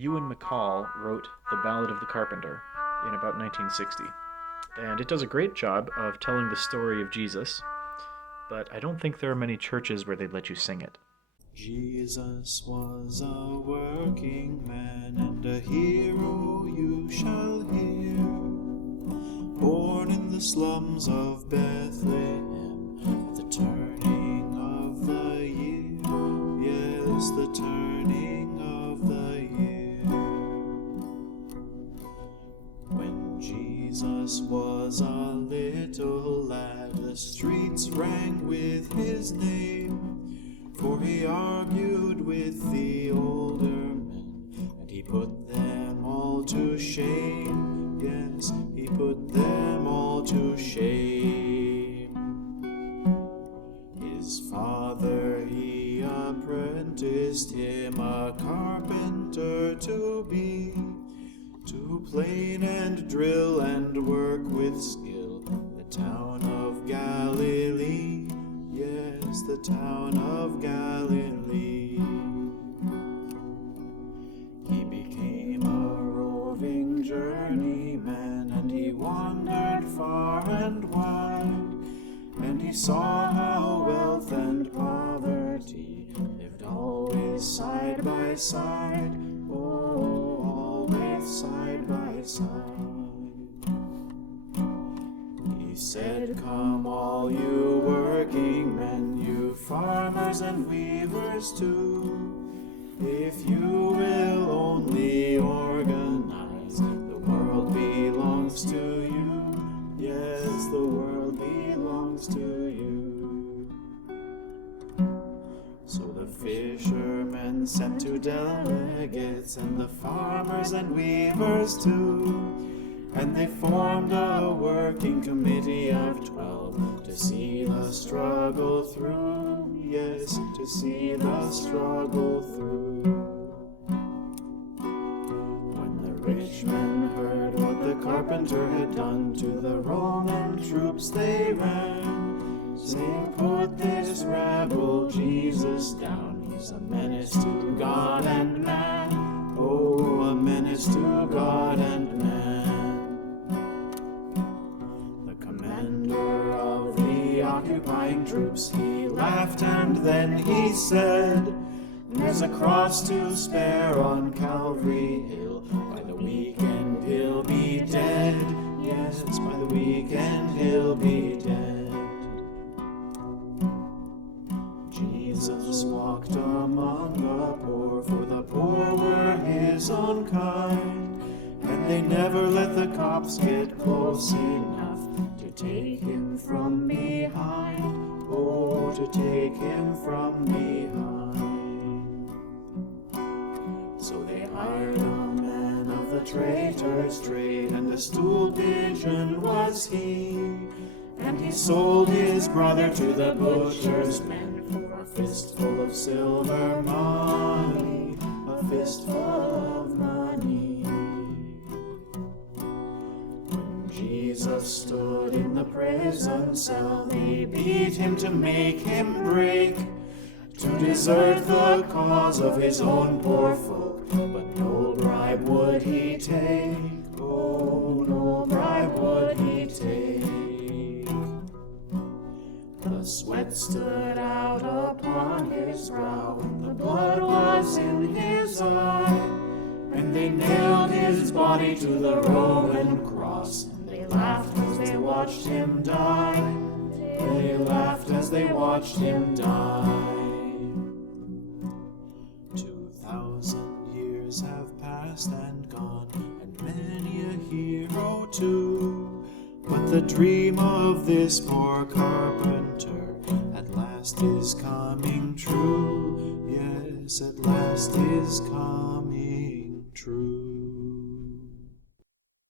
Ewan McColl wrote The Ballad of the Carpenter in about 1960. And it does a great job of telling the story of Jesus, but I don't think there are many churches where they'd let you sing it. Jesus was a working man and a hero you shall hear, born in the slums of Bethlehem at the turning of the year, yes, the turning of the year. When Jesus was a little lad, the streets rang with his name, for he argued with the older men, and he put them all to shame. Yes, he put them all to shame. His father, he apprenticed him a carpenter to be, to plane and drill and work with skill the town of Galilee. Yes, the town of Galilee. He became a roving journeyman, and he wandered far and wide, and he saw how wealth and poverty lived always side by side, oh, always side by side. He said, "Come all you working men, you farmers and weavers too, if you will only organize, the world belongs to you, yes, the world belongs to you." So the fishermen sent two delegates, and the farmers and weavers too, and they formed a working committee of 12 to see the struggle through, yes, to see the struggle through. When the rich men heard what the carpenter had done, to the Roman troops they ran, saying, "Put this rebel Jesus down, he's a menace to God and man, oh, a menace to God and man." Of the occupying troops, he laughed and then he said, "There's a cross to spare on Calvary Hill, by the weekend he'll be dead, yes, by the weekend he'll be dead." Jesus walked among the poor, for the poor were his own kind, and they never let the cops get close enough to take him from behind, oh, to take him from behind. So they hired a man of the traitor's trade, and a stool pigeon was he, and he sold his brother to the butcher's men for a fistful of silver money, a fistful of money. Jesus stood in the prison cell, they beat him to make him break, to desert the cause of his own poor folk, but no bribe would he take, oh, no bribe would he take. The sweat stood out upon his brow, and the blood was in his eye, and they nailed his body to the Roman cross. They laughed as they watched him die. They laughed as they watched him die. 2,000 years have passed and gone, and many a hero too. But the dream of this poor carpenter at last is coming true. Yes, at last is coming